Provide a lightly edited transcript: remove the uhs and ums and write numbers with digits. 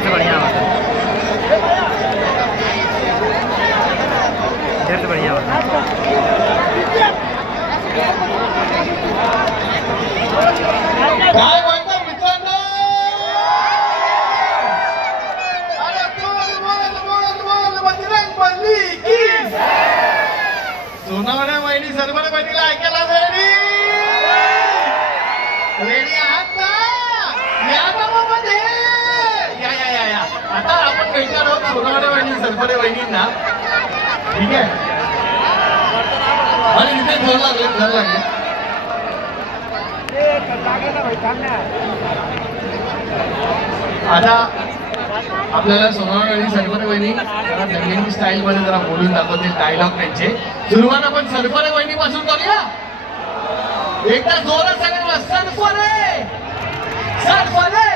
से बढ़िया होता है, इधर से बढ़िया होता है। काय म्हणता मित्रांनो? अरे बोल बजरंग बली की सोनावण्या वहिनी सर्वण्या वहिनीला ऐकायला रेडी रेडी आहात ना? या ना मग मध्ये या आता आपण भेटणार आहोत सोनावण्या वहिनी सर्वण्या वहिनींना, ठीक आहे? आणि इथे घर लागले आता आपल्याला सोनावणी सर्वरे वहिनी जरा दंगेची स्टाईल मध्ये जरा बोलून दाखवतील डायलॉग त्यांचे. सुरुवात आपण सर्वरे वहिनी पासून करूया. एकदा जोरात सांगा, सर्वरे सर्वरे